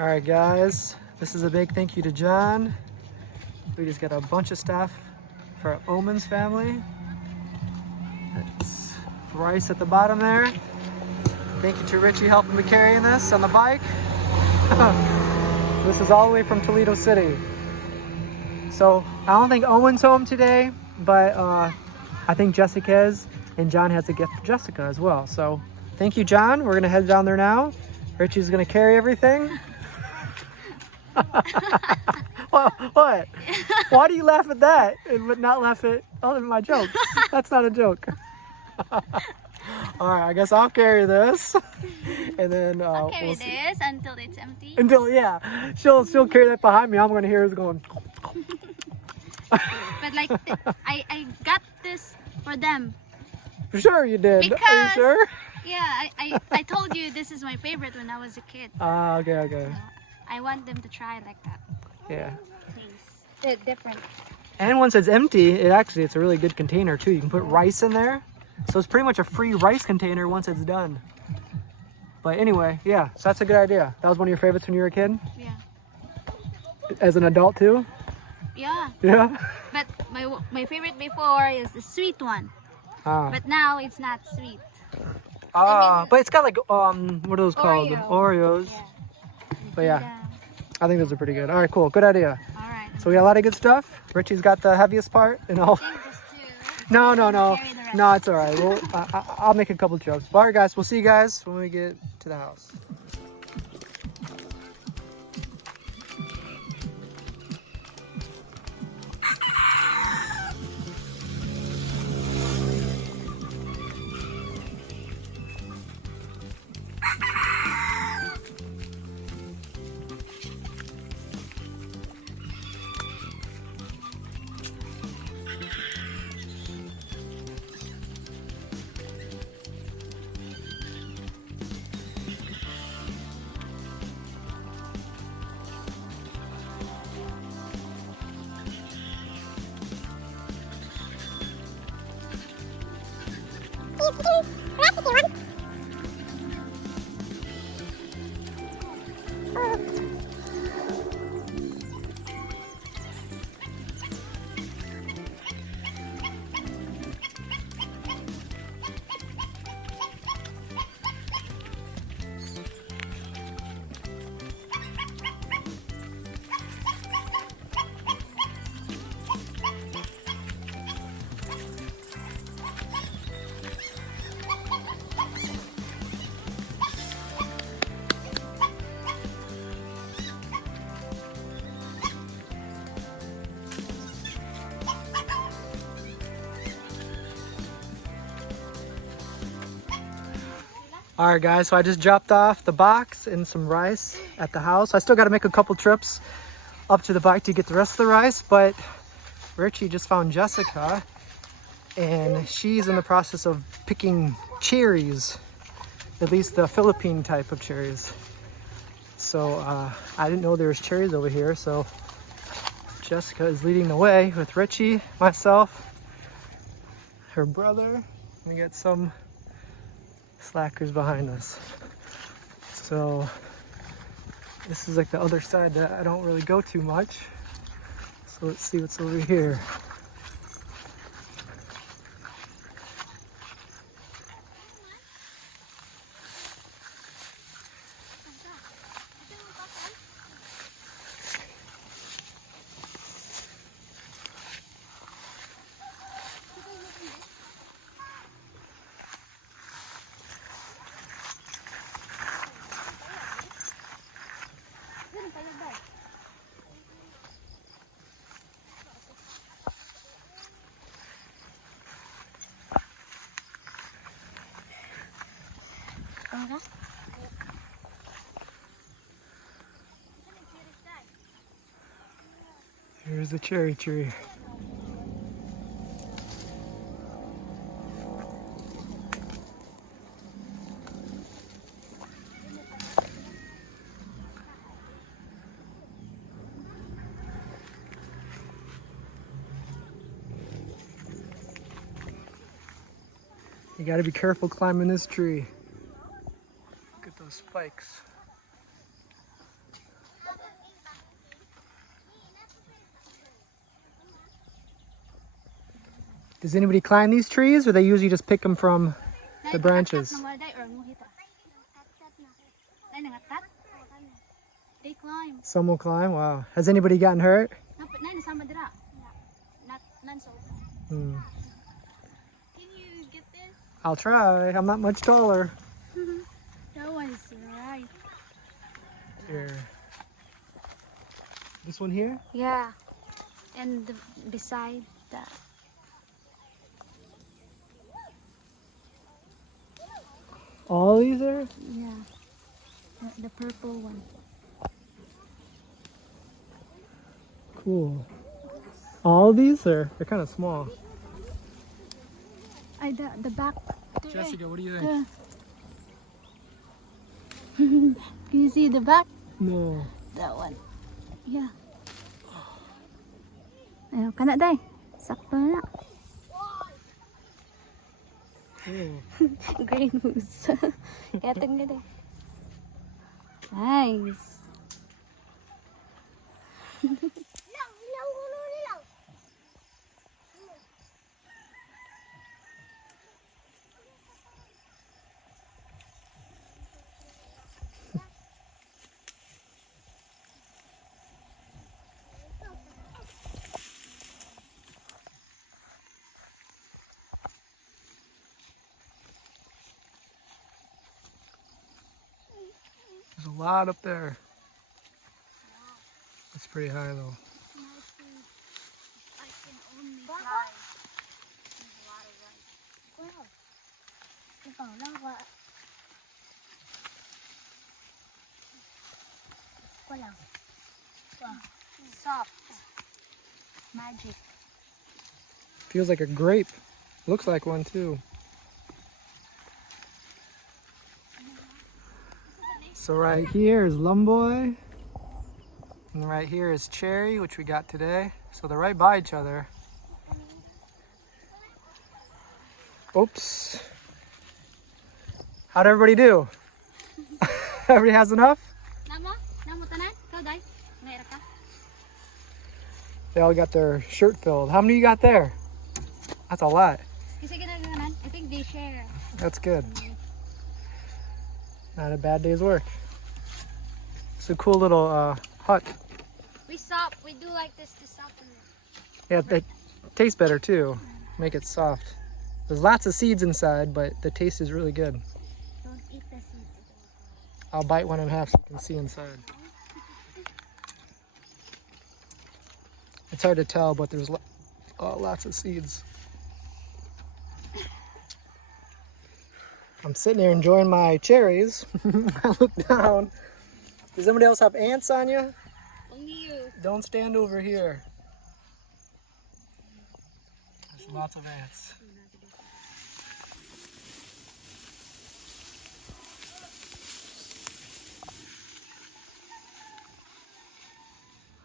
All right, guys, this is a big thank you to John. We just got a bunch of stuff for Oman's family. It's rice at the bottom there. Thank you to Richie helping me carrying this on the bike. This is all the way from Toledo City. So I don't think Owen's home today, but I think Jessica is, and John has a gift for Jessica as well. So thank you, John. We're gonna head down there now. Richie's gonna carry everything. What? Why do you laugh at that and not laugh at my jokes? That's not a joke. All right, I guess I'll carry this, and then I'll carry this until it's empty. Yeah, she'll carry that behind me. I'm gonna hear her going. But like, I got this for them. Sure you did. Because, are you sure? Yeah, I told you this is my favorite when I was a kid. Okay. I want them to try like that. Yeah. They're different. And once it's empty, it's a really good container too. You can put rice in there. So it's pretty much a free rice container once it's done. But anyway, yeah, so that's a good idea. That was one of your favorites when you were a kid? Yeah. As an adult too? Yeah. Yeah? But my favorite before is the sweet one. But now it's not sweet. But it's got like, what are those called? Oreos. Yeah. But yeah, I think those are pretty good. All right, cool. Good idea. All right. So we got a lot of good stuff. Richie's got the heaviest part and all. No, it's all right. I'll make a couple jokes. But all right, guys, we'll see you guys when we get to the house. All right, guys, so I just dropped off the box and some rice at the house. I still got to make a couple trips up to the bike to get the rest of the rice, but Richie just found Jessica, and she's in the process of picking cherries, at least the Philippine type of cherries. So I didn't know there was cherries over here, so Jessica is leading the way with Richie, myself, her brother. We got some slackers behind us. So this is like the other side that I don't really go too much. So let's see what's over here. Here's the cherry tree. You gotta be careful climbing this tree. Look at those spikes. Does anybody climb these trees, or they usually just pick them from the branches? They climb. Some will climb. Wow. Has anybody gotten hurt? Not so. Hmm. Can you get this? I'll try. I'm not much taller. That one is right. Here. This one here? Yeah. And beside that. All these are? Yeah. The purple one. Cool. All these are? They're kind of small. The back. Jessica, what do you think? Can you see the back? No. That one. Yeah. Ayun, kana day. Sakto na. Green moose. Katang na day. Nice. There's a lot up there. That's pretty high though. I can only fly. There's a lot of rice. Wow. Soft. Magic. Feels like a grape. Looks like one too. So right here is lumboy, and right here is cherry, which we got today. So they're right by each other. Oops. How'd everybody do? Everybody has enough? They all got their shirt filled. How many you got there? That's a lot. I think they share. That's good. Not a bad day's work. It's a cool little hut. We do like this to soften it. Yeah, it tastes better too. Make it soft. There's lots of seeds inside, but the taste is really good. Don't eat the seeds. I'll bite one in half so you can see inside. It's hard to tell, but there's lots of seeds. I'm sitting there enjoying my cherries. I look down. Does anybody else have ants on you? Only you. Don't stand over here. There's lots of ants.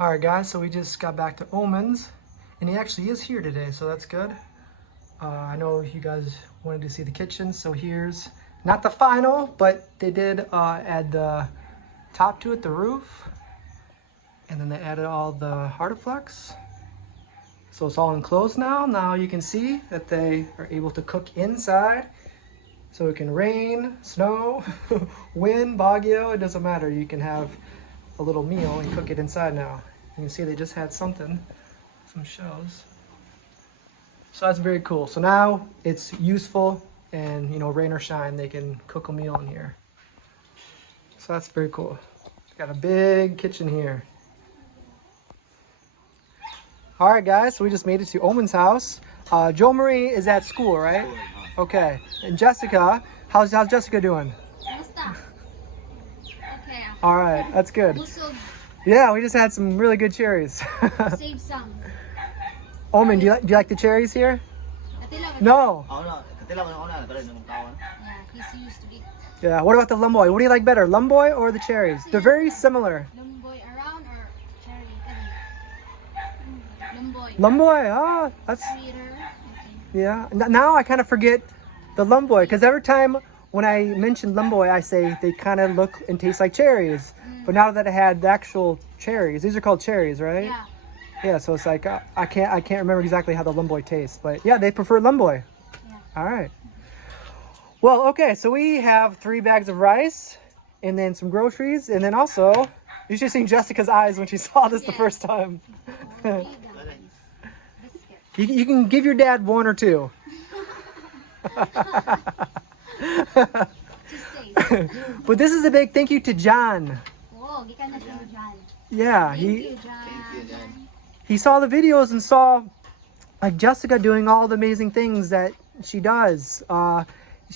Alright guys, so we just got back to Oman's, and he actually is here today, so that's good. I know you guys wanted to see the kitchen, so here's not the final, but they did add the top to it, the roof, and then they added all the Hardiflex. So it's all enclosed now. Now you can see that they are able to cook inside, so it can rain, snow, wind, bagyo, it doesn't matter. You can have a little meal and cook it inside now. You can see they just had some shows. So that's very cool. So now it's useful, and you know, rain or shine, they can cook a meal in here. So that's very cool. Got a big kitchen here. All right, guys, so we just made it to Oman's house. Joe Marie is at school, right? Okay. And Jessica, how's Jessica doing? Okay. All right, that's good. Also, Yeah, we just had some really good cherries. save some. Oman, do you like the cherries here? No. Yeah, he's used to it. Yeah, what about the lumboy? What do you like better, lumboy or the cherries? They're very similar. Lumboy around or cherry? Lumboy. Lumboy, oh, that's, Sweeter. Okay. yeah. Now I kind of forget the lumboy, because every time when I mention lumboy, I say they kind of look and taste like cherries. But now that I had the actual cherries, these are called cherries, right? Yeah. Yeah, so it's like I can't remember exactly how the lumboy tastes, but yeah, they prefer lumboy. Yeah. All right. Well, okay, so we have 3 bags of rice, and then some groceries, and then also you should have seen Jessica's eyes when she saw this the first time. Biscuit. You can give your dad 1 or 2. Just taste. But this is a big thank you to John. Oh, gikan na siya, John. Yeah, Thank you, John. he saw the videos and saw like Jessica doing all the amazing things that she does.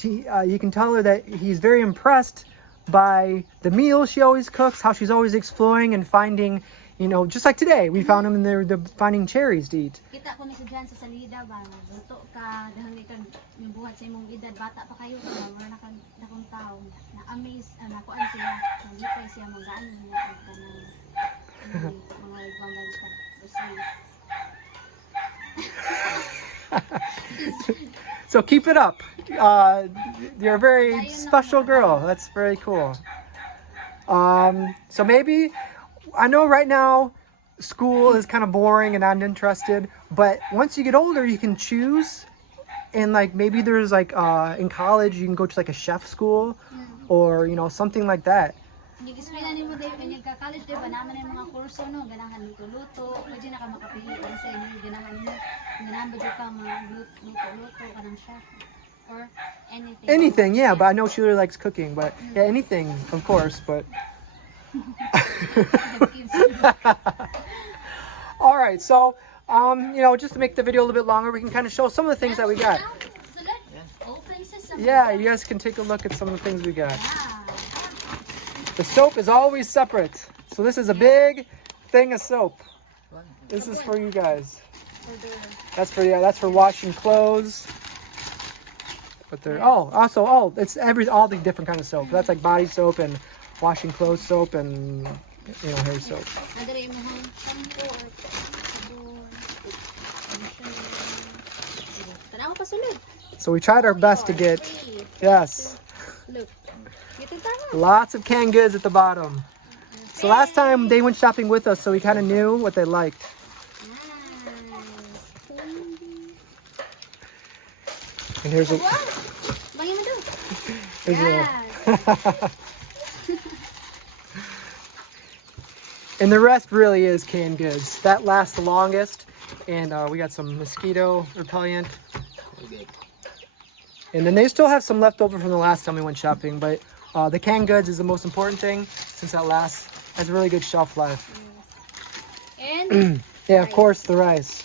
You can tell her that he's very impressed by the meals she always cooks, how she's always exploring and finding, you know, just like today, we found him and they're finding cherries to eat. Kita ko ni si John sa salida ba, luto ka, dahil ka yung buhat sa imong edad, bata pa kayo, wala na kang tao, na-amaze, nakuan siya, nalipay siya, magaan niya, mga ibang balitan, So keep it up. You're a very special girl. That's very cool. So maybe, I know right now school is kind of boring and uninterested, but once you get older, you can choose. And like maybe there's like in college, you can go to like a chef school or, you know, something like that. Nag-explain ni mo dahil nagka-college di ba naman yung mga kurso no, ganahan luto-luto, pwede na ka makapili kasi ganahan ba dyan ka mga luto-luto ka ng chef or anything. Anything, yeah, but I know she really likes cooking, but yeah, anything, of course, but. All right, so, you know, just to make the video a little bit longer, we can kind of show some of the things that we got. Yeah, you guys can take a look at some of the things we got. The soap is always separate. So this is a big thing of soap. This is for you guys. That's for washing clothes. But they're it's all the different kind of soap. That's like body soap and washing clothes soap and, you know, hair soap. So we tried our best to get, yes, lots of canned goods at the bottom. So last time they went shopping with us, so we kind of knew what they liked. And here's a, and the rest really is canned goods. That lasts the longest. And we got some mosquito repellent. And then they still have some left over from the last time we went shopping, but the canned goods is the most important thing since that has a really good shelf life. And yeah, of course, the rice.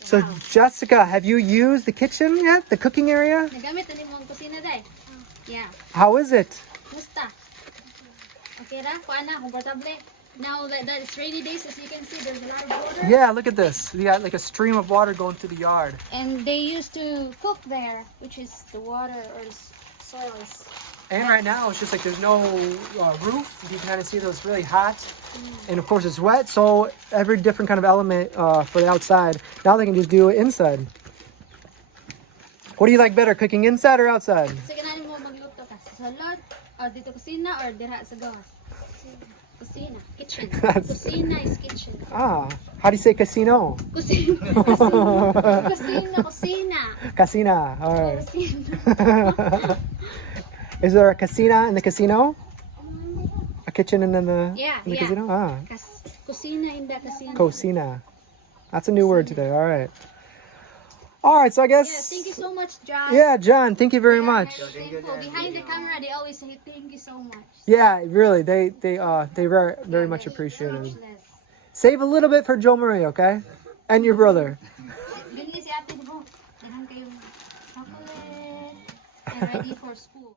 So Jessica, have you used the kitchen yet? The cooking area? Nagamit na mo ang kusina day. Yeah. How is it? Musta? Okay ra? Kuan na, komportable. Now that it's rainy days, as you can see, there's a lot of water. Yeah, look at this. We got like a stream of water going through the yard. And they used to cook there, which is the water or the soil is. And right now, it's just like there's no roof. You can kind of see that it's really hot. And of course, it's wet. So every different kind of element for the outside. Now they can just do it inside. What do you like better, cooking inside or outside? Sige na mo magluto ka sa salon or dito kusina or dira sa gawas. Kusina, kitchen. Kusina is kitchen. Ah, how do you say casino? Kusina. Kusina. Casina. All right. Kusina. Is there a casina in the casino? A kitchen in the casino? Ah. Kusina in the casino. Cocina. That's a new word today. All right. All right, so I guess. Yeah, thank you so much, John. Yeah, John, thank you very much. Behind the camera, they always say thank you so much. Yeah, really, they very much appreciate it. Save a little bit for Joe Marie, okay? And your brother. Ganyan si ate mo. Dahan kayong chocolate and ready for school.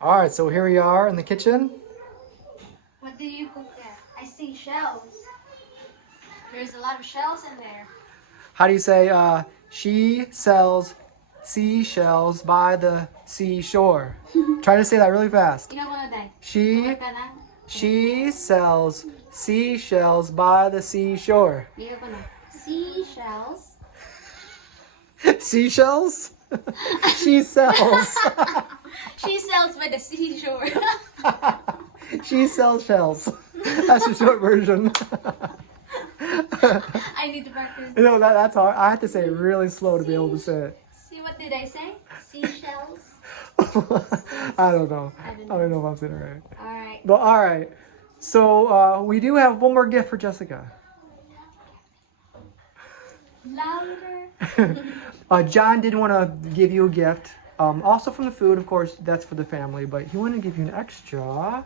All right, so here we are in the kitchen. What do you cook there? I see shells. There's a lot of shells in there. How do you say, she sells seashells by the seashore? Try to say that really fast. You know what I She sells seashells by the seashore. Seashells. Seashells? She sells. She sells by the seashore. She sells shells. That's the short version. I need to practice. No, that's hard. I have to say it really slow to be able to say it. See, what did I say? Seashells? I don't know. I don't I don't know if I'm saying it right. Alright. But all right. So we do have one more gift for Jessica. Louder. John did want to give you a gift. Also from the food, of course, that's for the family, but he wanted to give you an extra.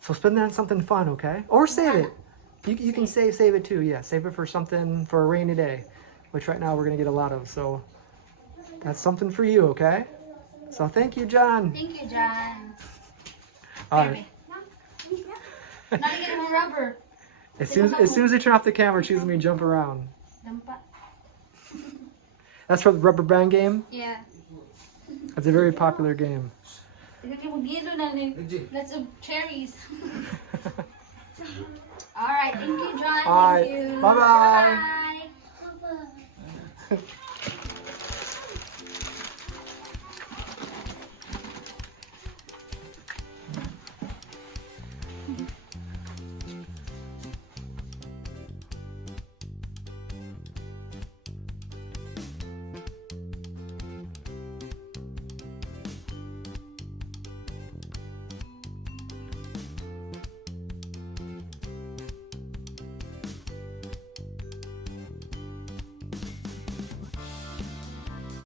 So spend that on something fun, okay? Or save it. You can save it too. Yeah, save it for something for a rainy day, which right now we're gonna get a lot of. So that's something for you, okay? So thank you, John. Thank you, John. All right. Now you get more rubber. As soon as they turn off the camera, she's gonna jump around. Dampa. That's for the rubber band game. Yeah. It's a very popular game. Lots of cherries. Alright, thank you, John. All right. Thank you. Bye-bye. Bye.